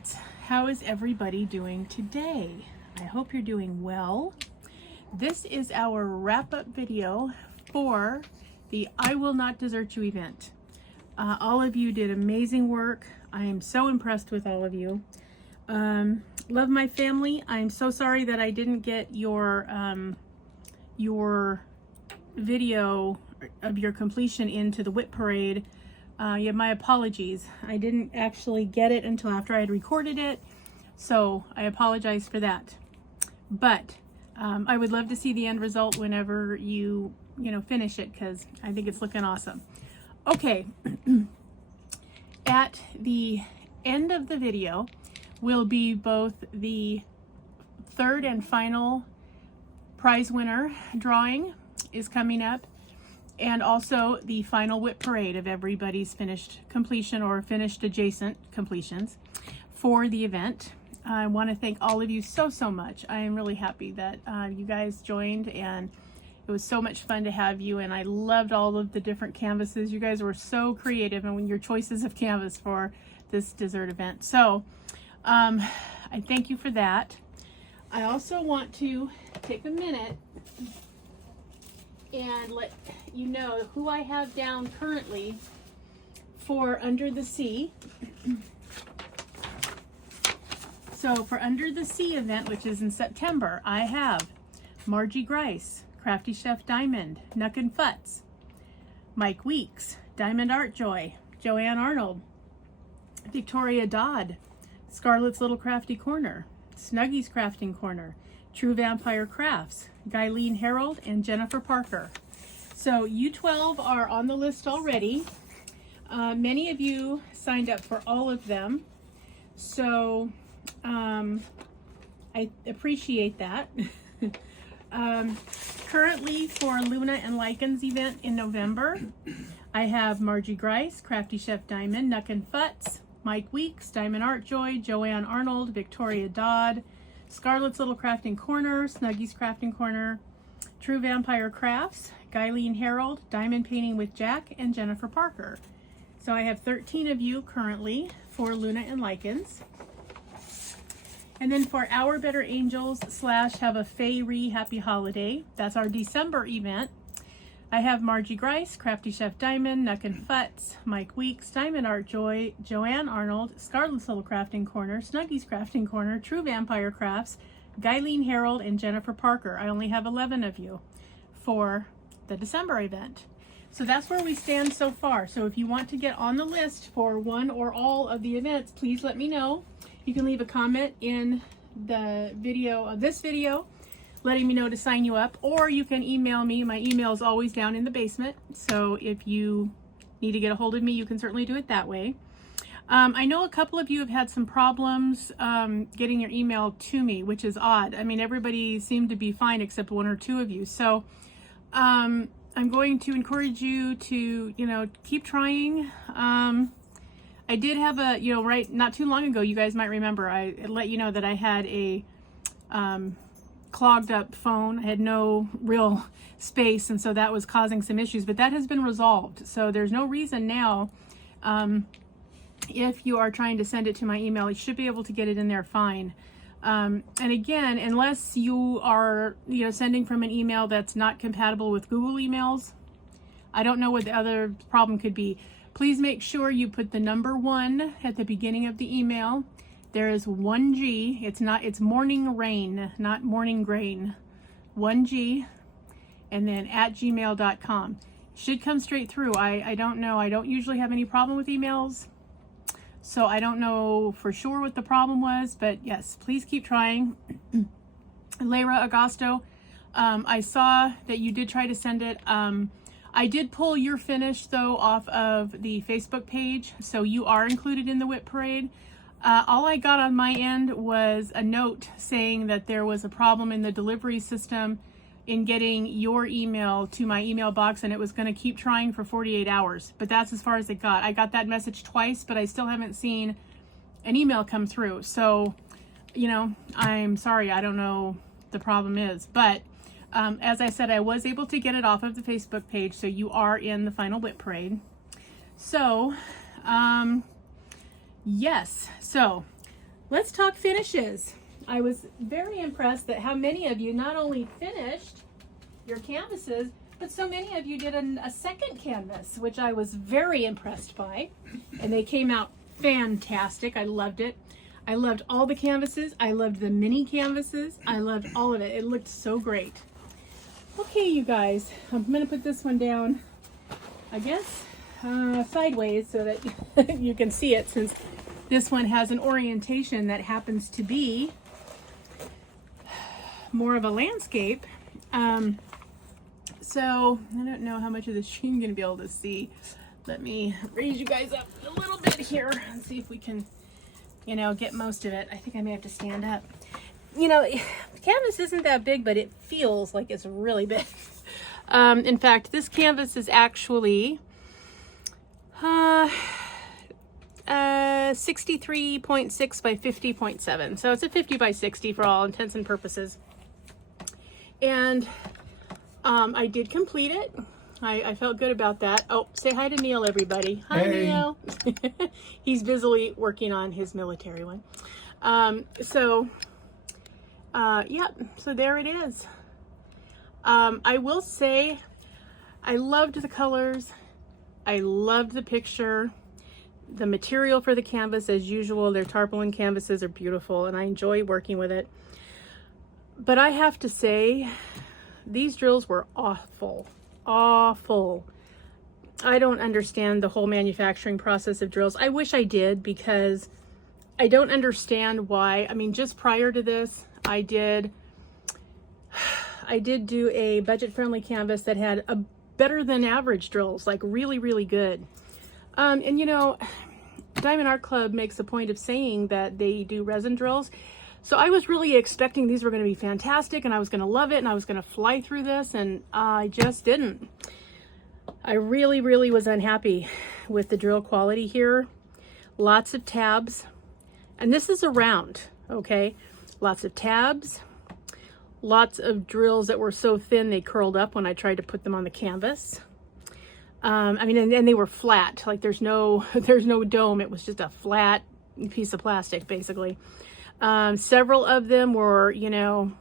Dragonites. How is everybody doing today? I hope you're doing well. This is our wrap-up video for the I Will Not Desert You event. All of you did amazing work. I am so impressed with all of you. Love my family. I'm so sorry that I didn't get your video of your completion into the WIP parade. Yeah, my apologies. I didn't actually get it until after I had recorded it, so I apologize for that. But I would love to see the end result whenever you finish it, because I think it's looking awesome. Okay, at the end of the video will be both the third and final prize winner drawing is coming up, and also the final WIP parade of everybody's finished completion or finished adjacent completions for the event. I want to thank all of you so much. I am really happy that you guys joined, and it was so much fun to have you, and I loved all of the different canvases. You guys were so creative in your choices of canvas for this dessert event. So I thank you for that. I also want to take a minute and let you know who I have down currently for Under the Sea. So for Under the Sea event, which is in September, I have Margie Grice, Crafty Chef Diamond, Nuck and Futz, Mike Weeks, Diamond Art Joy, Joanne Arnold, Victoria Dodd, Scarlett's Little Crafty Corner, Snuggy's Crafting Corner, True Vampire Crafts, Guyleen Harold, and Jennifer Parker. So you 12 are on the list already. Many of you signed up for all of them, so I appreciate that. Currently for Luna and Lycan's event in November, I have Margie Grice, Crafty Chef Diamond, Nuck and Futz, Mike Weeks, Diamond Art Joy, Joanne Arnold, Victoria Dodd, Scarlett's Little Crafting Corner, Snuggy's Crafting Corner, True Vampire Crafts, Guyleen Harold, Diamond Painting with Jack, and Jennifer Parker. So I have 13 of you currently for Luna and Lycans. And then for Our Better Angels / Have a Fairy Happy Holiday, that's our December event, I have Margie Grice, Crafty Chef Diamond, Nuck and Futz, Mike Weeks, Diamond Art Joy, Joanne Arnold, Scarlett's Little Crafting Corner, Snuggy's Crafting Corner, True Vampire Crafts, Guyleen Harold, and Jennifer Parker. I only have 11 of you for the December event. So that's where we stand so far. So if you want to get on the list for one or all of the events, please let me know. You can leave a comment in the video of this video letting me know to sign you up, or you can email me. My email is always down in the basement, so if you need to get a hold of me, you can certainly do it that way. I know a couple of you have had some problems getting your email to me, which is odd. I mean, everybody seemed to be fine except one or two of you. So I'm going to encourage you to, keep trying. I did have a, not too long ago, you guys might remember, I let you know that I had a clogged up phone. I had no real space, and so that was causing some issues, but that has been resolved. So there's no reason now, if you are trying to send it to my email, you should be able to get it in there fine. And again, unless you are, sending from an email that's not compatible with Google emails, I don't know what the other problem could be. Please make sure you put the number 1 at the beginning of the email. There is 1G. It's morning rain, not morning grain. 1G, and then @gmail.com. Should come straight through. I don't know. I don't usually have any problem with emails, so I don't know for sure what the problem was, but yes, please keep trying. Lyra Agosto, I saw that you did try to send it. I did pull your finish, though, off of the Facebook page, so you are included in the WIP parade. All I got on my end was a note saying that there was a problem in the delivery system in getting your email to my email box, and it was going to keep trying for 48 hours. But that's as far as it got. I got that message twice, but I still haven't seen an email come through. So, I'm sorry. I don't know what the problem is. But as I said, I was able to get it off of the Facebook page, so you are in the final WIP parade. So, yes. So let's talk finishes. I was very impressed that how many of you not only finished your canvases, but so many of you did a second canvas, which I was very impressed by. And they came out fantastic. I loved it. I loved all the canvases. I loved the mini canvases. I loved all of it. It looked so great. Okay, you guys, I'm going to put this one down, I guess, sideways so that you can see it, since this one has an orientation that happens to be more of a landscape. So I don't know how much of this you're going to be able to see. Let me raise you guys up a little bit here and see if we can, you know, get most of it. I think I may have to stand up. You know, the canvas isn't that big, but it feels like it's really big. In fact, this canvas is actually 63.6 by 50.7. So it's a 50 by 60 for all intents and purposes. And I did complete it. I felt good about that. Oh, say hi to Neil, everybody. Hi, hey. Neil. He's busily working on his military one. Yep, so there it is. I will say I loved the colors. I loved the picture. The material for the canvas, as usual, their tarpaulin canvases are beautiful, and I enjoy working with it. But I have to say, these drills were awful. Awful. I don't understand the whole manufacturing process of drills. I wish I did, because I don't understand why. I mean, just prior to this, I did do a budget-friendly canvas that had a better than average drills, like really, really good. And you know, Diamond Art Club makes a point of saying that they do resin drills. So I was really expecting these were going to be fantastic, and I was going to love it, and I was going to fly through this, and I just didn't. I really, really was unhappy with the drill quality here. Lots of tabs, and this is a round, okay? Lots of tabs, lots of drills that were so thin they curled up when I tried to put them on the canvas. I mean, and they were flat, like there's no dome. It was just a flat piece of plastic, basically. Several of them were, you know,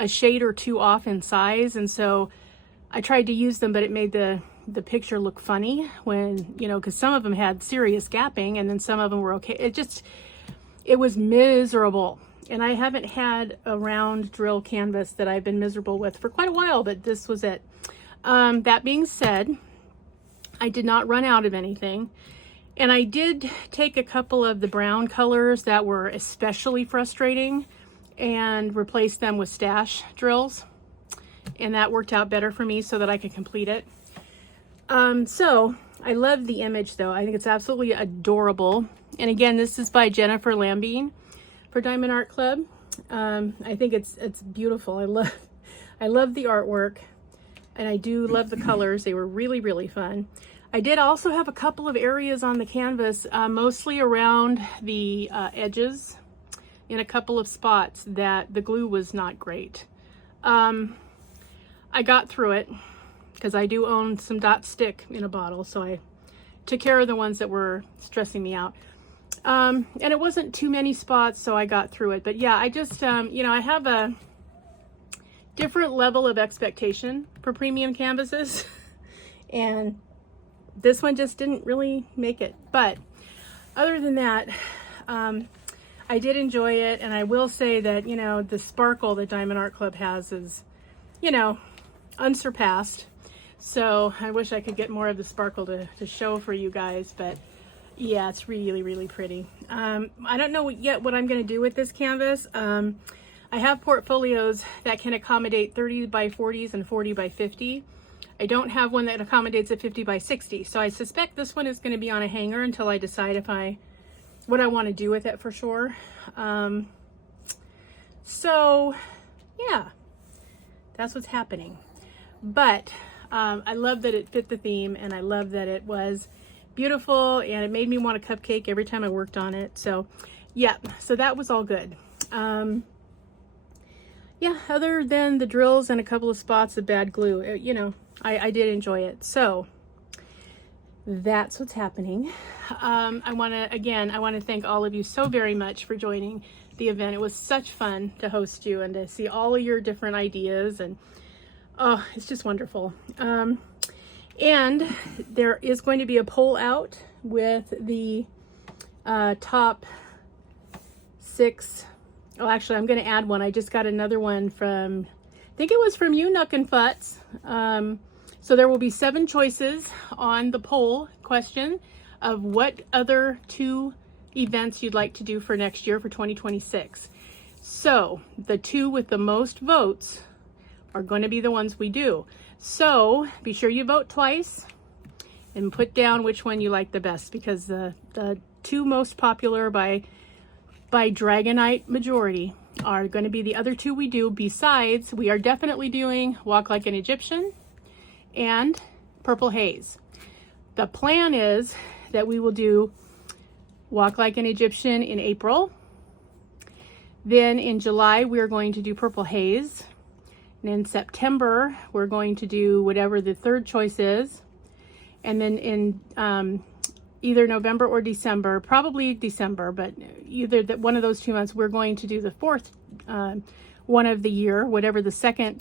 a shade or two off in size, and so I tried to use them, but it made the picture look funny when, you know, because some of them had serious gapping, and then some of them were okay. It was miserable. And I haven't had a round drill canvas that I've been miserable with for quite a while, but this was it. That being said, I did not run out of anything. And I did take a couple of the brown colors that were especially frustrating and replace them with stash drills. And that worked out better for me so that I could complete it. So I love the image though. I think it's absolutely adorable. And again, this is by Jennifer Lambine for Diamond Art Club. I think it's beautiful. I love the artwork, and I do love the colors. They were really, really fun. I did also have a couple of areas on the canvas, mostly around the edges, in a couple of spots that the glue was not great. I got through it because I do own some dot stick in a bottle, so I took care of the ones that were stressing me out. And it wasn't too many spots, so I got through it. But yeah, I just, you know, I have a different level of expectation for premium canvases. And this one just didn't really make it. But other than that, I did enjoy it. And I will say that, you know, the sparkle that Diamond Art Club has is, you know, unsurpassed. So I wish I could get more of the sparkle to show for you guys. But yeah, it's really, really pretty. I don't know yet what I'm going to do with this canvas. I have portfolios that can accommodate 30 by 40s and 40 by 50. I don't have one that accommodates a 50 by 60. So I suspect this one is going to be on a hanger until I decide what I want to do with it for sure. So yeah, that's what's happening. But I love that it fit the theme, and I love that it was beautiful, and it made me want a cupcake every time I worked on it. So yeah, so that was all good. Yeah, other than the drills and a couple of spots of bad glue, you know, I did enjoy it. So that's what's happening. I want to thank all of you so very much for joining the event. It was such fun to host you and to see all of your different ideas, and oh, it's just wonderful. And there is going to be a poll out with the top 6. Oh, actually, I'm going to add one. I just got another one from, I think it was from you, Nuck and Futz. So there will be 7 choices on the poll question of what other 2 events you'd like to do for next year for 2026. So the 2 with the most votes are going to be the ones we do. So be sure you vote twice and put down which one you like the best, because the 2 most popular by Dragonite majority are going to be the other 2 we do. Besides, we are definitely doing Walk Like an Egyptian and Purple Haze. The plan is that we will do Walk Like an Egyptian in April. Then in July, we're going to do Purple Haze. And in September, we're going to do whatever the 3rd choice is. And then in either November or December, probably December, but either one of those 2 months, we're going to do the 4th one of the year, whatever the 2nd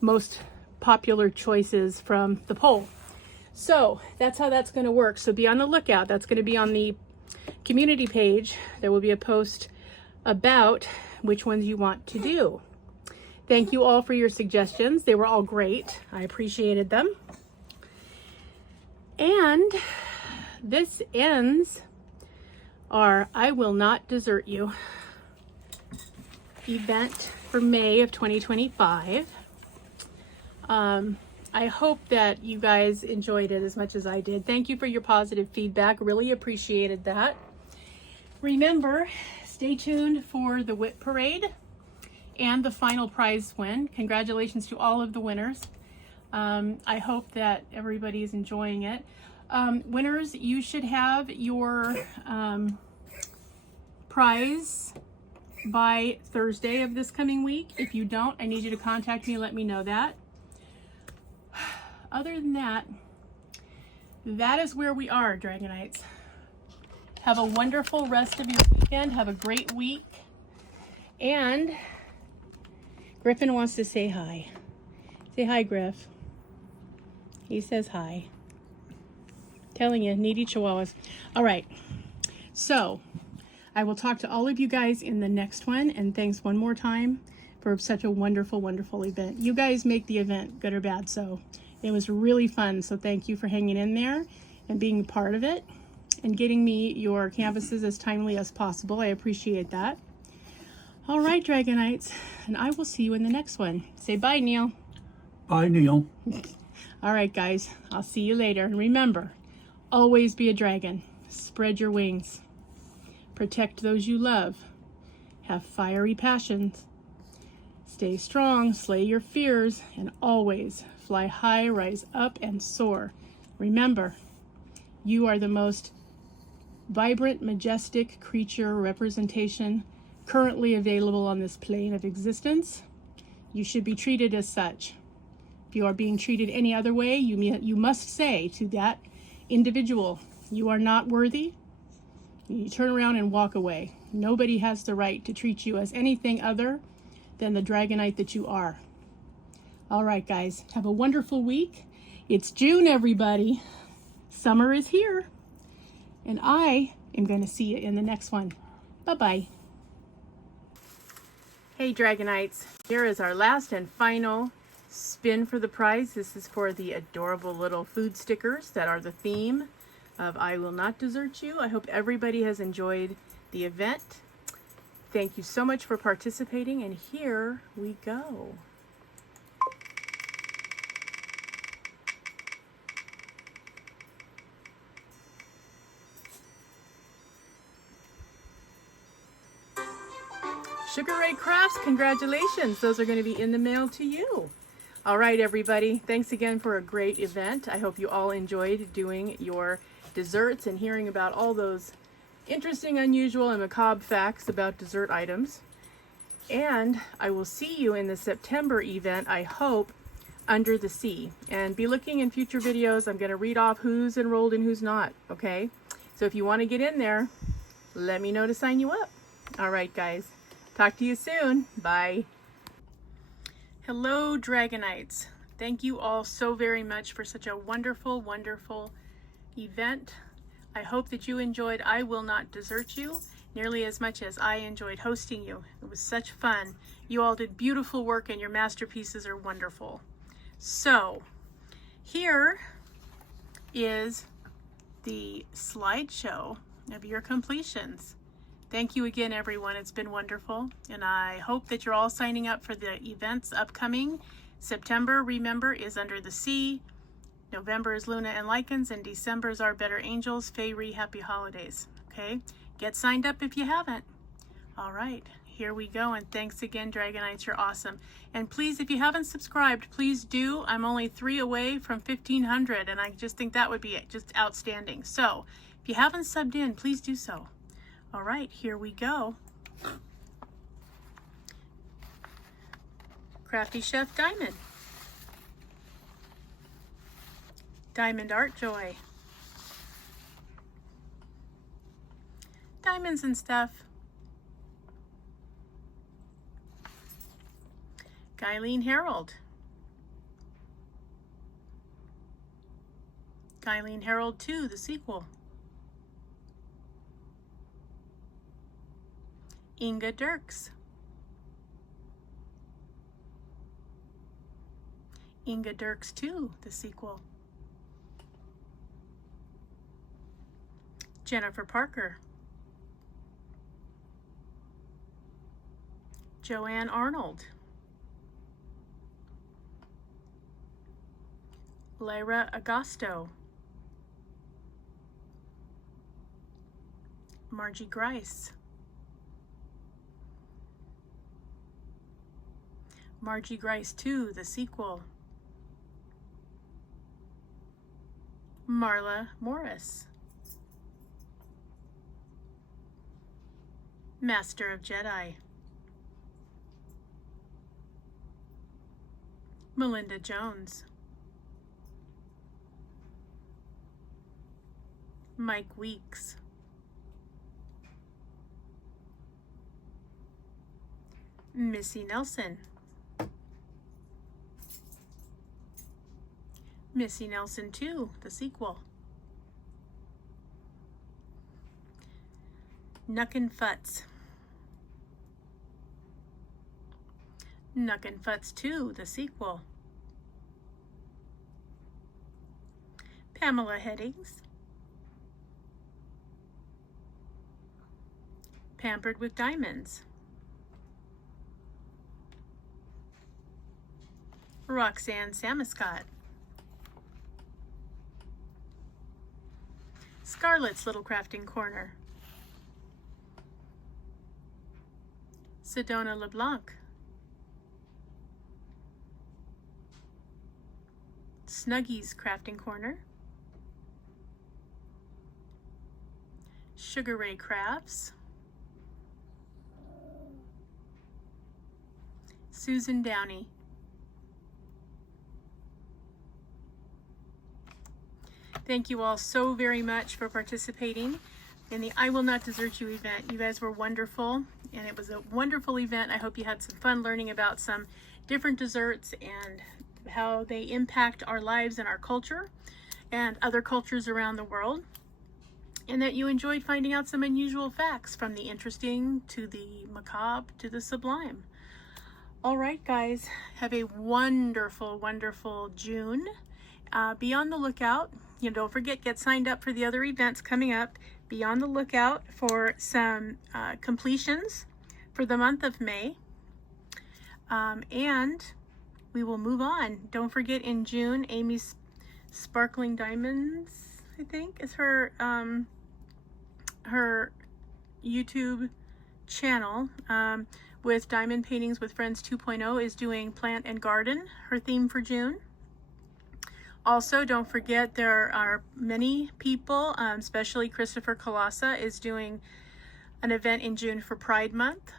most popular choices from the poll. So that's how that's going to work. So be on the lookout. That's going to be on the community page. There will be a post about which ones you want to do. Thank you all for your suggestions. They were all great. I appreciated them. And this ends our I Will Not Desert You event for May of 2025. I hope that you guys enjoyed it as much as I did. Thank you for your positive feedback. Really appreciated that. Remember, stay tuned for the WIP parade and the final prize win. Congratulations to all of the winners. I hope that everybody is enjoying it. Winners, you should have your prize by Thursday of this coming week. If you don't, I need you to contact me and let me know that. Other than that, that is where we are, Dragonites. Have a wonderful rest of your weekend. Have a great week. And Griffin wants to say hi. Say hi, Griff. He says hi. Telling you, needy chihuahuas. All right. So I will talk to all of you guys in the next one. And thanks one more time for such a wonderful, wonderful event. You guys make the event, good or bad. So it was really fun. So thank you for hanging in there and being a part of it and getting me your canvases as timely as possible. I appreciate that. All right, Dragonites, and I will see you in the next one. Say bye, Neil. Bye, Neil. All right, guys, I'll see you later. And remember, always be a dragon. Spread your wings. Protect those you love. Have fiery passions. Stay strong, slay your fears, and always fly high, rise up, and soar. Remember, you are the most vibrant, majestic creature representation currently available on this plane of existence. You should be treated as such. If you are being treated any other way, you must say to that individual, you are not worthy. You turn around and walk away. Nobody has the right to treat you as anything other than the Dragonite that you are. All right, guys, have a wonderful week. It's June, everybody. Summer is here. And I am going to see you in the next one. Bye-bye. Hey, Dragonites. Here is our last and final spin for the prize. This is for the adorable little food stickers that are the theme of I Will Not Desert You. I hope everybody has enjoyed the event. Thank you so much for participating, and here we go. Sugar Ray Crafts, congratulations. Those are going to be in the mail to you. All right, everybody. Thanks again for a great event. I hope you all enjoyed doing your desserts and hearing about all those interesting, unusual, and macabre facts about dessert items. And I will see you in the September event, I hope, Under the Sea. And be looking in future videos. I'm going to read off who's enrolled and who's not, okay? So if you want to get in there, let me know to sign you up. All right, guys. Talk to you soon. Bye. Hello, Dragonites. Thank you all so very much for such a wonderful, wonderful event. I hope that you enjoyed I Will Not Desert You nearly as much as I enjoyed hosting you. It was such fun. You all did beautiful work and your masterpieces are wonderful. So here is the slideshow of your completions. Thank you again, everyone. It's been wonderful. And I hope that you're all signing up for the events upcoming. September, remember, is Under the Sea. November is Luna and Lycans, and December is Our Better Angels. Fey, happy holidays. Okay? Get signed up if you haven't. All right, here we go. And thanks again, Dragonites. You're awesome. And please, if you haven't subscribed, please do. I'm only 3 away from 1,500, and I just think that would be just outstanding. So if you haven't subbed in, please do so. All right, here we go. Crafty Chef Diamond. Diamond Art Joy. Diamonds and Stuff. Guyleen Harold. Guyleen Harold 2, the sequel. Inga Dirks. Inga Dirks 2, the sequel. Jennifer Parker. Joanne Arnold. Lyra Agosto. Margie Grice. Margie Grice 2, the sequel. Marla Morris. Master of Jedi. Melinda Jones. Mike Weeks. Missy Nelson. Missy Nelson 2, the sequel. Nuckin' Futz. Nuckin' Futz 2, the sequel. Pamela Headings. Pampered with Diamonds. Roxanne Samuscott. Scarlett's Little Crafting Corner. Sedona LeBlanc. Snuggy's Crafting Corner. Sugar Ray Crafts. Susan Downey. Thank you all so very much for participating in the I Will Not Desert You event. You guys were wonderful, and it was a wonderful event. I hope you had some fun learning about some different desserts and how they impact our lives and our culture and other cultures around the world, and that you enjoyed finding out some unusual facts, from the interesting to the macabre to the sublime. All right, guys, have a wonderful, wonderful June. Be on the lookout. Don't forget, get signed up for the other events coming up. Be on the lookout for some completions for the month of May. And we will move on. Don't forget, in June, Amy's Sparkling Diamonds, I think, is her her YouTube channel, with Diamond Paintings with Friends 2.0, is doing Plant and Garden, her theme for June. Also, don't forget, there are many people, especially Christopher Colassa is doing an event in June for Pride Month.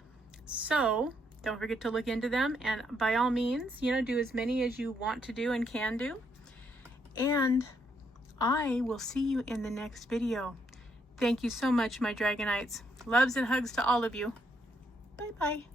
So Don't forget to look into them, and by all means, you know, do as many as you want to do and can do. And I will see you in the next video. Thank you so much, my Dragonites. Loves and hugs to all of you. Bye-bye.